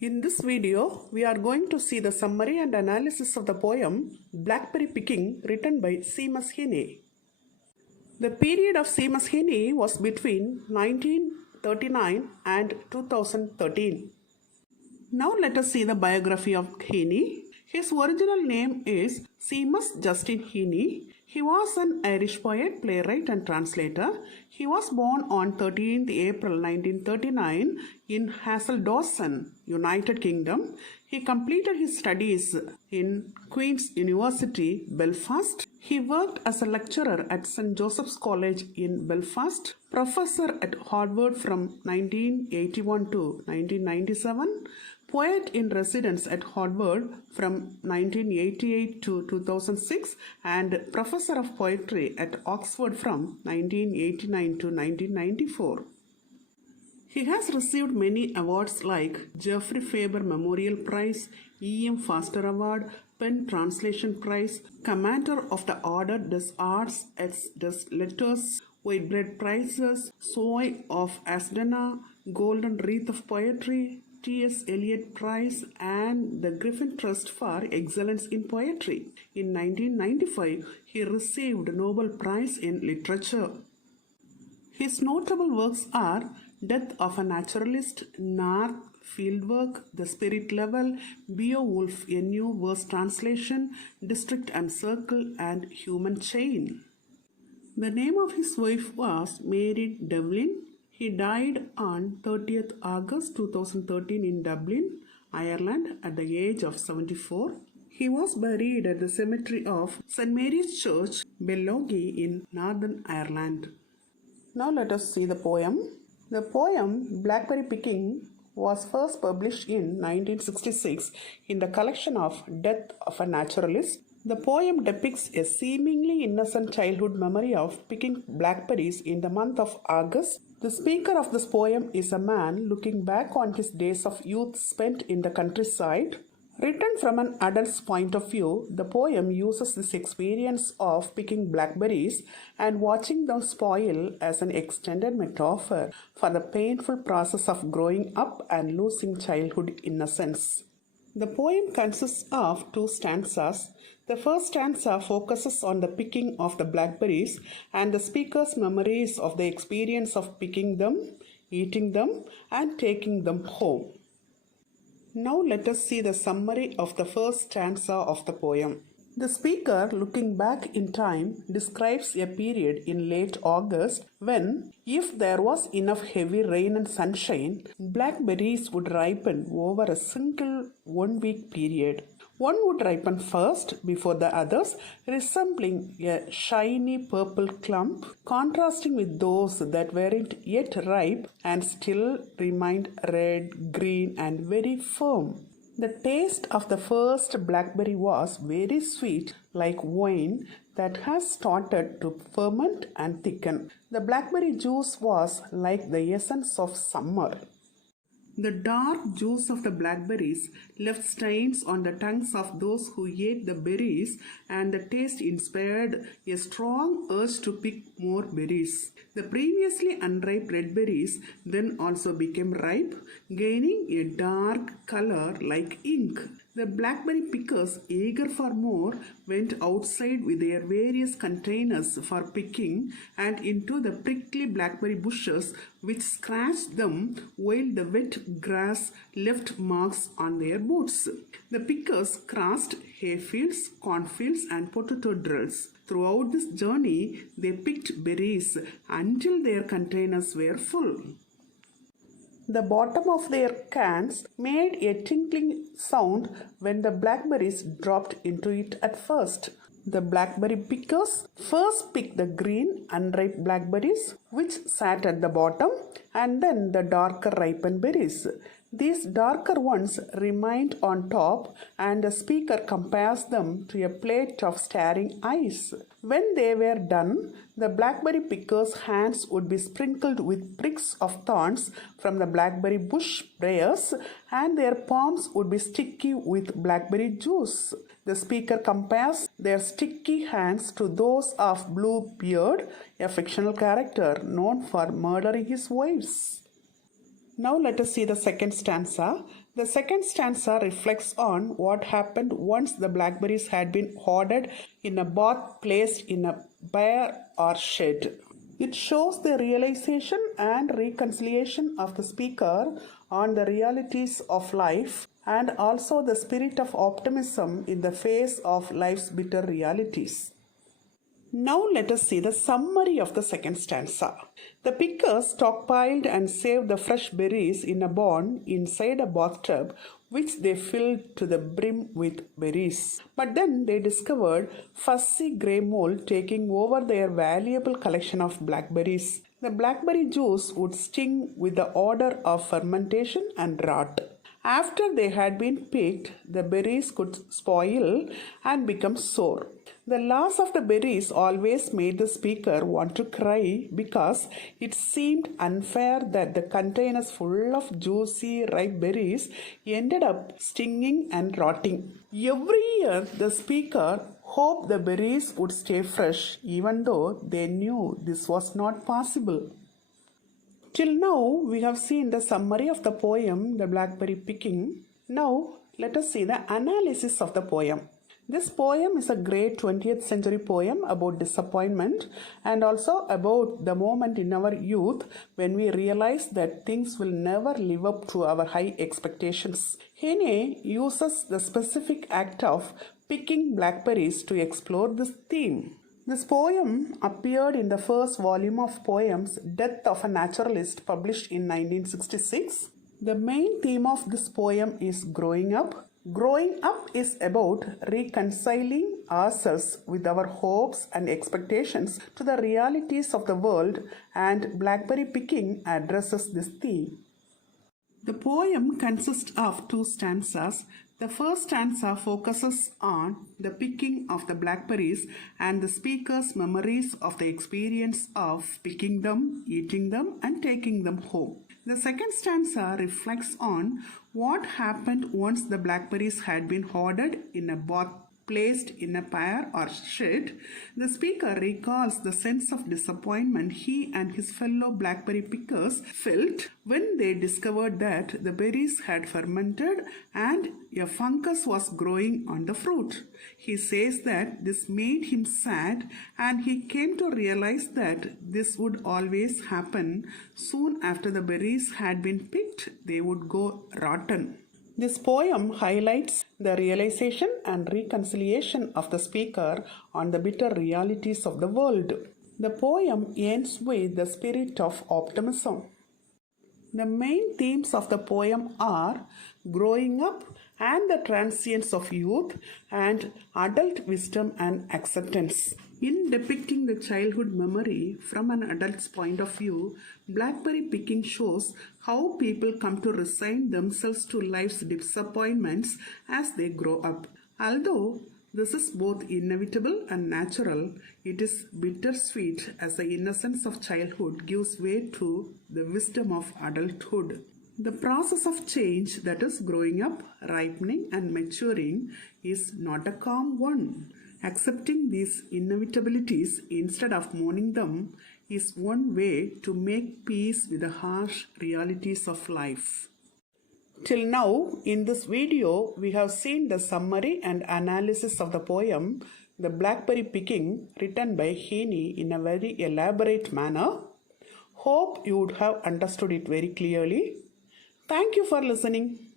In this video, we are going to see the summary and analysis of the poem Blackberry Picking written by Seamus Heaney. The period of Seamus Heaney was between 1939 and 2013. Now let us see the biography of Heaney. His original name is Seamus Justin Heaney. He was an Irish poet, playwright and translator. He was born on 13th April 1939 in Hazeldorson, United Kingdom. He completed his studies in Queen's University, Belfast. He worked as a lecturer at St. Joseph's College in Belfast, professor at Harvard from 1981 to 1997, poet in residence at Harvard from 1988 to 2006, and professor of poetry at Oxford from 1989 to 1994. He has received many awards like Geoffrey Faber Memorial Prize, E.M. Foster Award, Penn Translation Prize, Commander of the Order des Arts et des Letters, Whitbread Prizes, Soi of Asdena, Golden Wreath of Poetry, T.S. Eliot Prize, and the Griffin Trust for Excellence in Poetry. In 1995, he received Nobel Prize in Literature. His notable works are Death of a Naturalist, Nark, Fieldwork, The Spirit Level, Beowulf, a New Verse Translation, District and Circle, and Human Chain. The name of his wife was Mary Devlin. He died on 30th August 2013 in Dublin, Ireland at the age of 74. He was buried at the cemetery of St. Mary's Church, Bellogie in Northern Ireland. Now let us see the poem. The poem Blackberry Picking was first published in 1966 in the collection of Death of a Naturalist. The poem depicts a seemingly innocent childhood memory of picking blackberries in the month of August. The speaker of this poem is a man looking back on his days of youth spent in the countryside. Written from an adult's point of view, the poem uses this experience of picking blackberries and watching them spoil as an extended metaphor for the painful process of growing up and losing childhood innocence. The poem consists of two stanzas. The first stanza focuses on the picking of the blackberries and the speaker's memories of the experience of picking them, eating them, and taking them home. Now let us see the summary of the first stanza of the poem. The speaker, looking back in time, describes a period in late August when, if there was enough heavy rain and sunshine, blackberries would ripen over a single 1-week period. One would ripen first before the others, resembling a shiny purple clump, contrasting with those that weren't yet ripe and still remained red, green, and very firm. The taste of the first blackberry was very sweet, like wine that has started to ferment and thicken. The blackberry juice was like the essence of summer. The dark juice of the blackberries left stains on the tongues of those who ate the berries, and the taste inspired a strong urge to pick more berries. The previously unripe red berries then also became ripe, gaining a dark color like ink. The blackberry pickers, eager for more, went outside with their various containers for picking and into the prickly blackberry bushes which scratched them while the wet grass left marks on their boots. The pickers crossed hayfields, cornfields, and potato drills. Throughout this journey, they picked berries until their containers were full. The bottom of their cans made a tinkling sound when the blackberries dropped into it at first. The blackberry pickers first picked the green, unripe blackberries, which sat at the bottom, and then the darker ripened berries. These darker ones remained on top, and the speaker compares them to a plate of staring eyes. When they were done, the blackberry picker's hands would be sprinkled with pricks of thorns from the blackberry bush briars, and their palms would be sticky with blackberry juice. The speaker compares their sticky hands to those of Bluebeard, a fictional character known for murdering his wives. Now let us see the second stanza. The second stanza reflects on what happened once the blackberries had been hoarded in a bath placed in a byre or shed. It shows the realization and reconciliation of the speaker on the realities of life and also the spirit of optimism in the face of life's bitter realities. Now let us see the summary of the second stanza. The pickers stockpiled and saved the fresh berries in a barn inside a bathtub, which they filled to the brim with berries. But then they discovered fussy grey mold taking over their valuable collection of blackberries. The blackberry juice would sting with the odor of fermentation and rot. After they had been picked, the berries could spoil and become sour. The loss of the berries always made the speaker want to cry because it seemed unfair that the containers full of juicy, ripe berries ended up stinging and rotting. Every year, the speaker hoped the berries would stay fresh, even though they knew this was not possible. Till now, we have seen the summary of the poem, The Blackberry Picking. Now, let us see the analysis of the poem. This poem is a great 20th century poem about disappointment and also about the moment in our youth when we realize that things will never live up to our high expectations. Heaney uses the specific act of picking blackberries to explore this theme. This poem appeared in the first volume of poems Death of a Naturalist, published in 1966. The main theme of this poem is growing up. Growing up is about reconciling ourselves with our hopes and expectations to the realities of the world, and blackberry picking addresses this theme. The poem consists of two stanzas. The first stanza focuses on the picking of the blackberries and the speaker's memories of the experience of picking them, eating them, and taking them home. The second stanza reflects on what happened once the blackberries had been hoarded in a bath placed in a pyre or shed. The speaker recalls the sense of disappointment he and his fellow blackberry pickers felt when they discovered that the berries had fermented and a fungus was growing on the fruit. He says that this made him sad, and he came to realize that this would always happen. Soon after the berries had been picked, they would go rotten. This poem highlights the realization and reconciliation of the speaker on the bitter realities of the world. The poem ends with the spirit of optimism. The main themes of the poem are growing up and the transience of youth and adult wisdom and acceptance. In depicting the childhood memory from an adult's point of view, blackberry picking shows how people come to resign themselves to life's disappointments as they grow up. Although this is both inevitable and natural, it is bittersweet as the innocence of childhood gives way to the wisdom of adulthood. The process of change, that is growing up, ripening and maturing, is not a calm one. Accepting these inevitabilities instead of mourning them is one way to make peace with the harsh realities of life. Till now, in this video, we have seen the summary and analysis of the poem The Blackberry Picking, written by Heaney in a very elaborate manner. Hope you would have understood it very clearly. Thank you for listening.